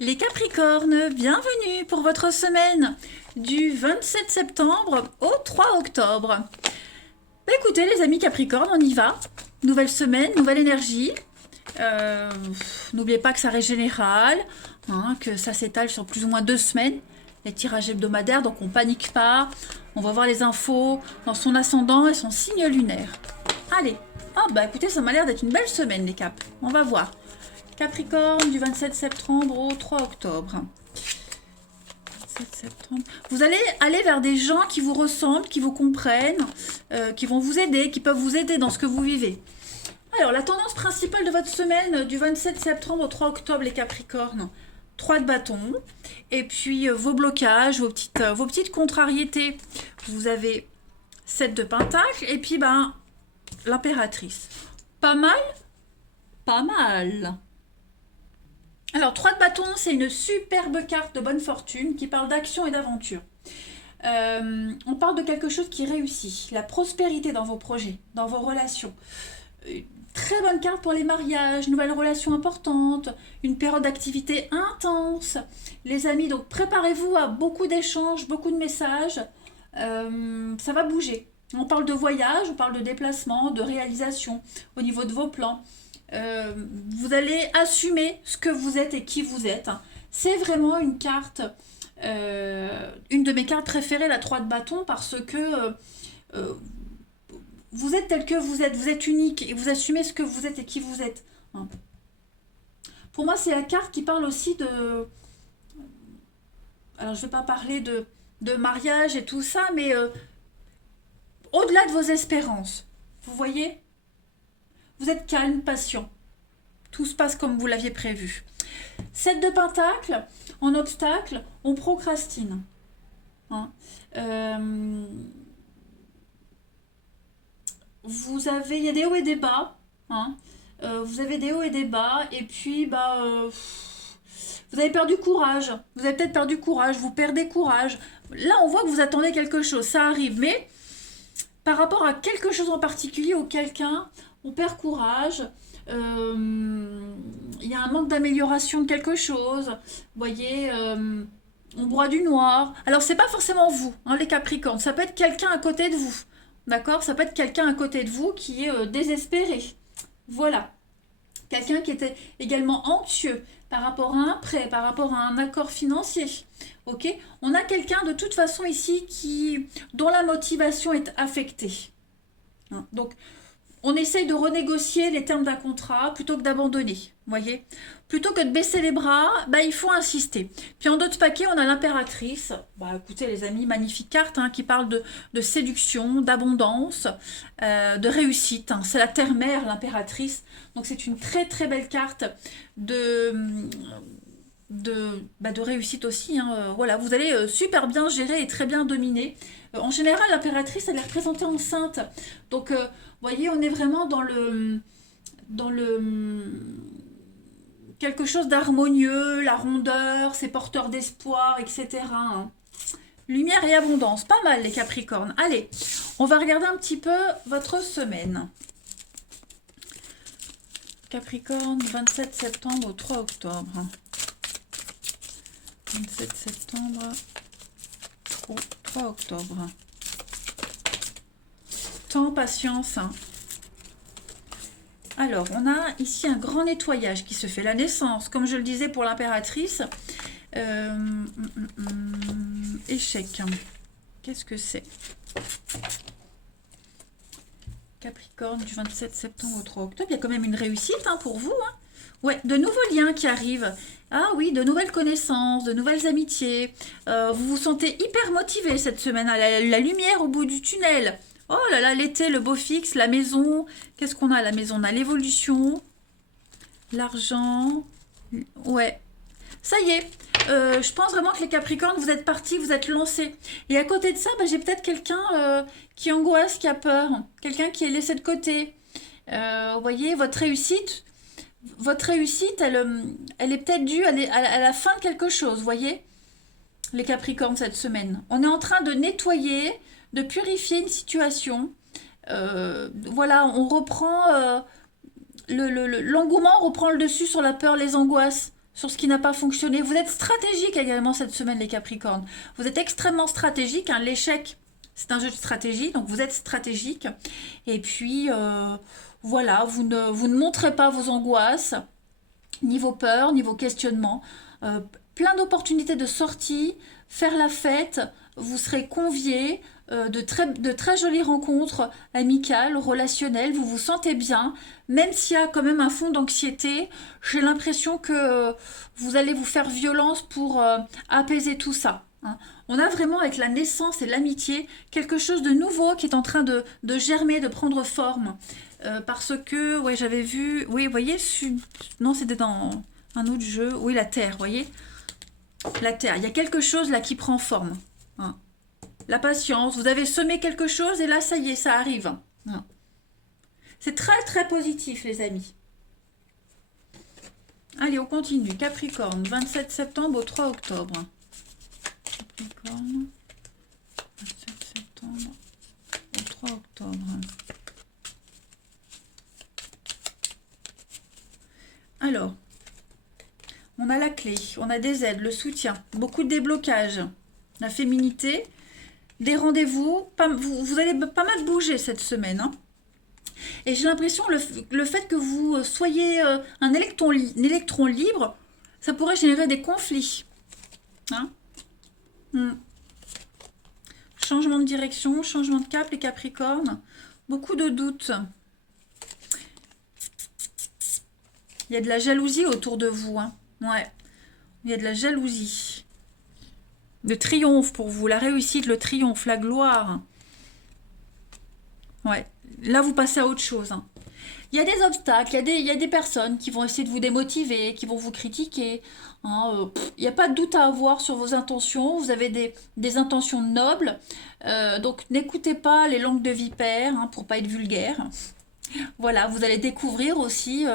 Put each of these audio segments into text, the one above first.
Les Capricornes, bienvenue pour votre semaine du 27 septembre au 3 octobre. Écoutez les amis Capricornes, on y va. Nouvelle semaine, nouvelle énergie. Euh, N'oubliez pas que ça reste général, que ça s'étale sur plus ou moins 2 semaines. Les tirages hebdomadaires, donc on panique pas. On va voir les infos dans son ascendant et son signe lunaire. Allez, écoutez, ça m'a l'air d'être une belle semaine les Caps. On va voir. Capricorne du 27 septembre au 3 octobre. 27 septembre. Vous allez aller vers des gens qui vous ressemblent, qui vous comprennent, qui vont vous aider, qui peuvent vous aider dans ce que vous vivez. Alors, la tendance principale de votre semaine du 27 septembre au 3 octobre, les Capricornes, 3 de bâton. Et puis, vos blocages, vos petites contrariétés. Vous avez 7 de pentacle. Et puis, l'impératrice. Pas mal? Pas mal. Alors, 3 de bâton, c'est une superbe carte de bonne fortune qui parle d'action et d'aventure. On parle de quelque chose qui réussit, la prospérité dans vos projets, dans vos relations. Très bonne carte pour les mariages, nouvelles relations importantes, une période d'activité intense. Les amis, donc préparez-vous à beaucoup d'échanges, beaucoup de messages. Ça va bouger. On parle de voyage, on parle de déplacement, de réalisation au niveau de vos plans. Vous allez assumer ce que vous êtes et qui vous êtes. C'est vraiment une carte, une de mes cartes préférées, la 3 de bâton, parce que vous êtes tel que vous êtes unique et vous assumez ce que vous êtes et qui vous êtes. Pour moi, c'est la carte qui parle aussi de... Alors, je ne vais pas parler de mariage et tout ça, mais au-delà de vos espérances. Vous voyez? Vous êtes calme, patient. Tout se passe comme vous l'aviez prévu. 7 de pentacle, en obstacle, on procrastine. Il y a des hauts et des bas. Vous avez des hauts et des bas. Et puis, vous avez perdu courage. Vous avez peut-être perdu courage. Vous perdez courage. Là, on voit que vous attendez quelque chose. Ça arrive. Mais par rapport à quelque chose en particulier ou quelqu'un, on perd courage. Il y a un manque d'amélioration de quelque chose. Vous voyez, on boit du noir. Alors, c'est pas forcément vous, les Capricornes. Ça peut être quelqu'un à côté de vous. D'accord? Ça peut être quelqu'un à côté de vous qui est désespéré. Voilà. Quelqu'un qui était également anxieux par rapport à un prêt, par rapport à un accord financier. Ok? On a quelqu'un de toute façon ici dont la motivation est affectée. Donc, on essaye de renégocier les termes d'un contrat plutôt que d'abandonner. Voyez, plutôt que de baisser les bras, il faut insister. Puis en d'autres paquets, on a l'impératrice. Écoutez les amis, magnifique carte qui parle de séduction, d'abondance, de réussite. C'est la terre-mère, l'impératrice. Donc c'est une très très belle carte de réussite aussi. Voilà, vous allez super bien gérer et très bien dominer. En général, l'impératrice, elle est représentée enceinte. Donc, vous voyez, on est vraiment dans le quelque chose d'harmonieux, la rondeur, c'est porteur d'espoir, etc. Lumière et abondance, pas mal les Capricornes. Allez, on va regarder un petit peu votre semaine. Capricorne, 27 septembre au 3 octobre. 27 septembre au 3 octobre. Temps, patience. Alors, on a ici un grand nettoyage qui se fait. La naissance, comme je le disais pour l'impératrice. Échec. Qu'est-ce que c'est? Capricorne du 27 septembre au 3 octobre. Il y a quand même une réussite pour vous. Ouais, de nouveaux liens qui arrivent. Ah oui, de nouvelles connaissances, de nouvelles amitiés. Vous vous sentez hyper motivé cette semaine. La lumière au bout du tunnel. Oh là là, l'été, le beau fixe, la maison. Qu'est-ce qu'on a à la maison? On a l'évolution, l'argent. Ouais, ça y est. Je pense vraiment que les Capricornes, vous êtes partis, vous êtes lancés. Et à côté de ça, j'ai peut-être quelqu'un qui angoisse, qui a peur. Quelqu'un qui est laissé de côté. Vous voyez, votre réussite, elle est peut-être due à la fin de quelque chose, vous voyez, les Capricornes, cette semaine. On est en train de nettoyer, de purifier une situation. Voilà, on reprend... l'engouement reprend le dessus sur la peur, les angoisses. sur ce qui n'a pas fonctionné. Vous êtes stratégique également cette semaine, les Capricornes. Vous êtes extrêmement stratégique. Hein. L'échec, c'est un jeu de stratégie, donc vous êtes stratégique. Et puis, voilà, vous ne montrez pas vos angoisses, ni vos peurs, ni vos questionnements. Plein d'opportunités de sortie, faire la fête, vous serez conviés, de très jolies rencontres amicales, relationnelles, vous vous sentez bien, même s'il y a quand même un fond d'anxiété, j'ai l'impression que vous allez vous faire violence pour apaiser tout ça. Hein. On a vraiment avec la naissance et l'amitié quelque chose de nouveau qui est en train de germer, de prendre forme. Parce que, ouais, j'avais vu, oui, vous voyez, non, c'était dans un autre jeu, oui, la Terre, vous voyez, la Terre, il y a quelque chose là qui prend forme. Hein. La patience, vous avez semé quelque chose et là, ça y est, ça arrive. Hein. C'est très, très positif, les amis. Allez, on continue. Capricorne, 27 septembre au 3 octobre. Capricorne, 27 septembre au 3 octobre. Alors, on a la clé, on a des aides, le soutien, beaucoup de déblocage, la féminité, des rendez-vous. Vous allez pas mal bouger cette semaine. Hein. Et j'ai l'impression le fait que vous soyez un électron libre, ça pourrait générer des conflits. Hein. Changement de direction, changement de cap, les Capricornes. Beaucoup de doutes. Il y a de la jalousie autour de vous. Hein. Ouais. Il y a de la jalousie. Le triomphe pour vous. La réussite, le triomphe, la gloire. Ouais. Là, vous passez à autre chose. Hein. Il y a des obstacles, il y a des personnes qui vont essayer de vous démotiver, qui vont vous critiquer. Hein, il n'y a pas de doute à avoir sur vos intentions. Vous avez des intentions nobles. Donc, n'écoutez pas les langues de vipère hein, pour pas être vulgaire. Voilà, vous allez découvrir aussi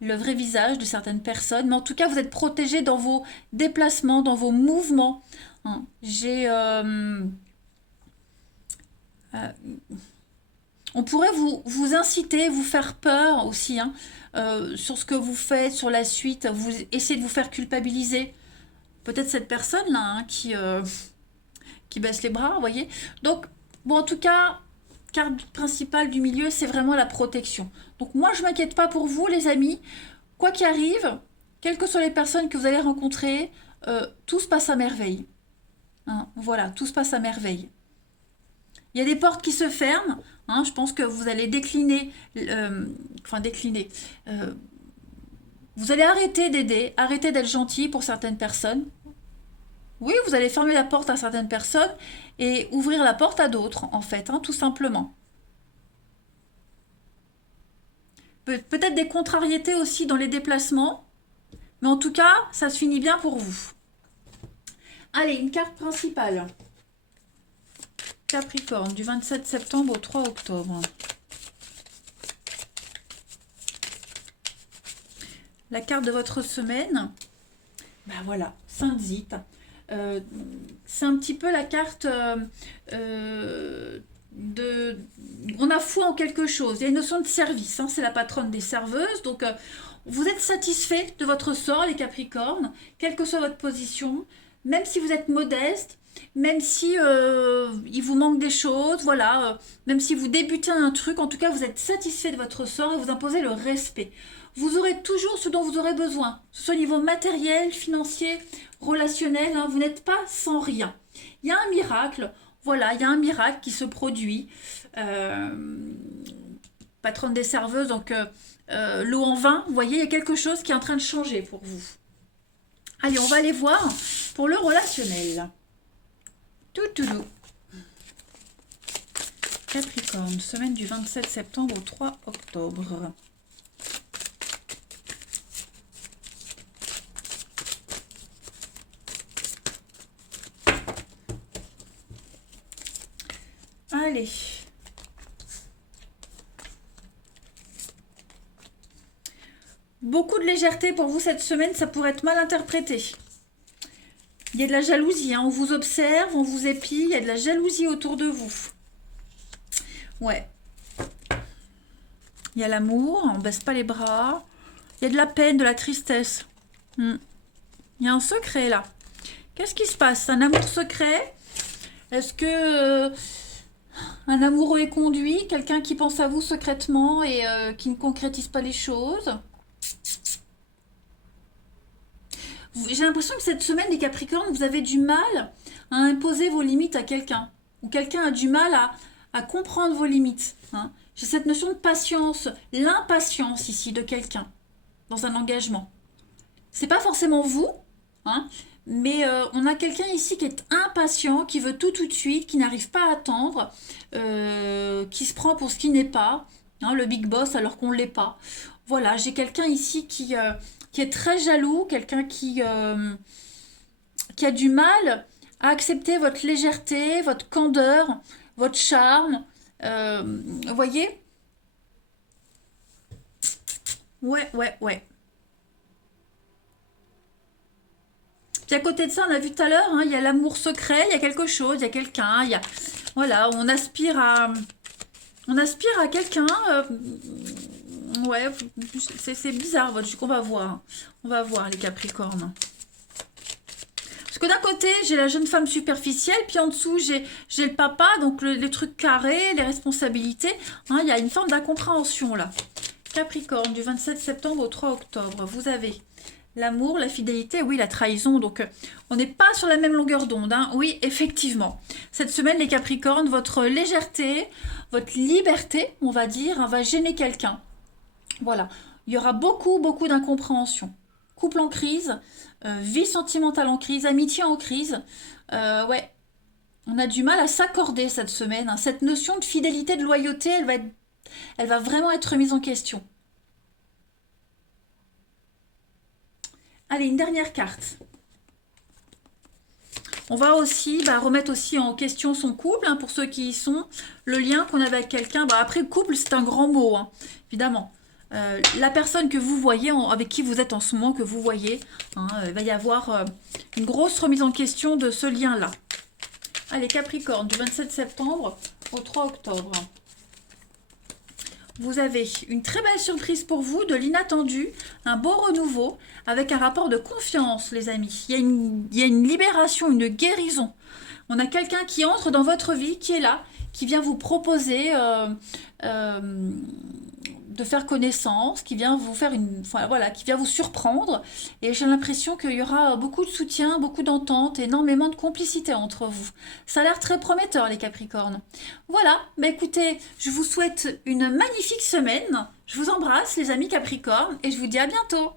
le vrai visage de certaines personnes. Mais en tout cas, vous êtes protégé dans vos déplacements, dans vos mouvements. Hein. On pourrait vous inciter, vous faire peur aussi hein, sur ce que vous faites, sur la suite. Vous essayez de vous faire culpabiliser. Peut-être cette personne-là hein, qui baisse les bras, vous voyez. Donc, bon, en tout cas, carte principale du milieu, c'est vraiment la protection. Donc, moi, je ne m'inquiète pas pour vous, les amis. Quoi qu'il arrive, quelles que soient les personnes que vous allez rencontrer, tout se passe à merveille. Hein, voilà, tout se passe à merveille. Il y a des portes qui se ferment. Hein, je pense que vous allez décliner. Vous allez arrêter d'aider, arrêter d'être gentil pour certaines personnes. Oui, vous allez fermer la porte à certaines personnes et ouvrir la porte à d'autres, en fait, hein, tout simplement. Peut-être des contrariétés aussi dans les déplacements, mais en tout cas, ça se finit bien pour vous. Allez, une carte principale. Capricorne, du 27 septembre au 3 octobre. La carte de votre semaine, ben voilà, Sainte-Zite. C'est un petit peu la carte on a foi en quelque chose. Il y a une notion de service, hein, c'est la patronne des serveuses. Donc, vous êtes satisfait de votre sort, les Capricornes, quelle que soit votre position, même si vous êtes modeste, même si il vous manque des choses, voilà, même si vous débutez un truc, en tout cas, vous êtes satisfait de votre sort et vous imposez le respect. Vous aurez toujours ce dont vous aurez besoin, que ce soit au niveau matériel, financier, relationnel, hein, vous n'êtes pas sans rien. Il y a un miracle, voilà, il y a un miracle qui se produit. Patronne des serveuses, donc l'eau en vin, vous voyez, il y a quelque chose qui est en train de changer pour vous. Allez, on va aller voir pour le relationnel. Toutoulou. Capricorne, semaine du 27 septembre au 3 octobre. Allez. Beaucoup de légèreté pour vous cette semaine, ça pourrait être mal interprété. Il y a de la jalousie, hein. On vous observe, on vous épie, il y a de la jalousie autour de vous. Ouais. Il y a l'amour, on ne baisse pas les bras. Il y a de la peine, de la tristesse. Il y a un secret là. Qu'est-ce qui se passe? Un amour secret? Est-ce que un amoureux est conduit? Quelqu'un qui pense à vous secrètement et qui ne concrétise pas les choses? J'ai l'impression que cette semaine, les Capricornes, vous avez du mal à imposer vos limites à quelqu'un. Ou quelqu'un a du mal à comprendre vos limites. Hein. J'ai cette notion de patience, l'impatience ici de quelqu'un dans un engagement. C'est pas forcément vous, hein, mais on a quelqu'un ici qui est impatient, qui veut tout de suite, qui n'arrive pas à attendre, qui se prend pour ce qui n'est pas, hein, le big boss alors qu'on ne l'est pas. Voilà, j'ai quelqu'un ici qui est très jaloux, quelqu'un qui a du mal à accepter votre légèreté, votre candeur, votre charme. Vous voyez? Ouais, ouais, ouais. Puis à côté de ça, on a vu tout à l'heure, hein, il y a l'amour secret, il y a quelque chose, il y a quelqu'un, il y a... Voilà, on aspire à quelqu'un. Ouais, c'est bizarre, votre truc. On va voir. On va voir, les Capricornes. Parce que d'un côté, j'ai la jeune femme superficielle, puis en dessous, j'ai le papa, donc les trucs carrés, les responsabilités. Hein, il y a une forme d'incompréhension, là. Capricorne, du 27 septembre au 3 octobre. Vous avez l'amour, la fidélité, oui, la trahison. Donc, on n'est pas sur la même longueur d'onde. Hein. Oui, effectivement. Cette semaine, les Capricornes, votre légèreté, votre liberté, on va dire, hein, va gêner quelqu'un. Voilà. Il y aura beaucoup, beaucoup d'incompréhension. Couple en crise, vie sentimentale en crise, amitié en crise. Ouais, on a du mal à s'accorder cette semaine. Hein. Cette notion de fidélité, de loyauté, elle va vraiment être remise en question. Allez, une dernière carte. On va aussi remettre aussi en question son couple, hein, pour ceux qui y sont, le lien qu'on avait avec quelqu'un. Après, couple, c'est un grand mot, hein, évidemment. La personne que vous voyez, avec qui vous êtes en ce moment, que vous voyez, hein, il va y avoir une grosse remise en question de ce lien-là. Allez, Capricorne, du 27 septembre au 3 octobre. Vous avez une très belle surprise pour vous, de l'inattendu, un beau renouveau, avec un rapport de confiance, les amis. Il y a une libération, une guérison. On a quelqu'un qui entre dans votre vie, qui est là, qui vient vous proposer de faire connaissance, qui vient vous faire qui vient vous surprendre. Et j'ai l'impression qu'il y aura beaucoup de soutien, beaucoup d'entente, énormément de complicité entre vous. Ça a l'air très prometteur, les Capricornes. Voilà, écoutez, je vous souhaite une magnifique semaine. Je vous embrasse, les amis Capricornes, et je vous dis à bientôt.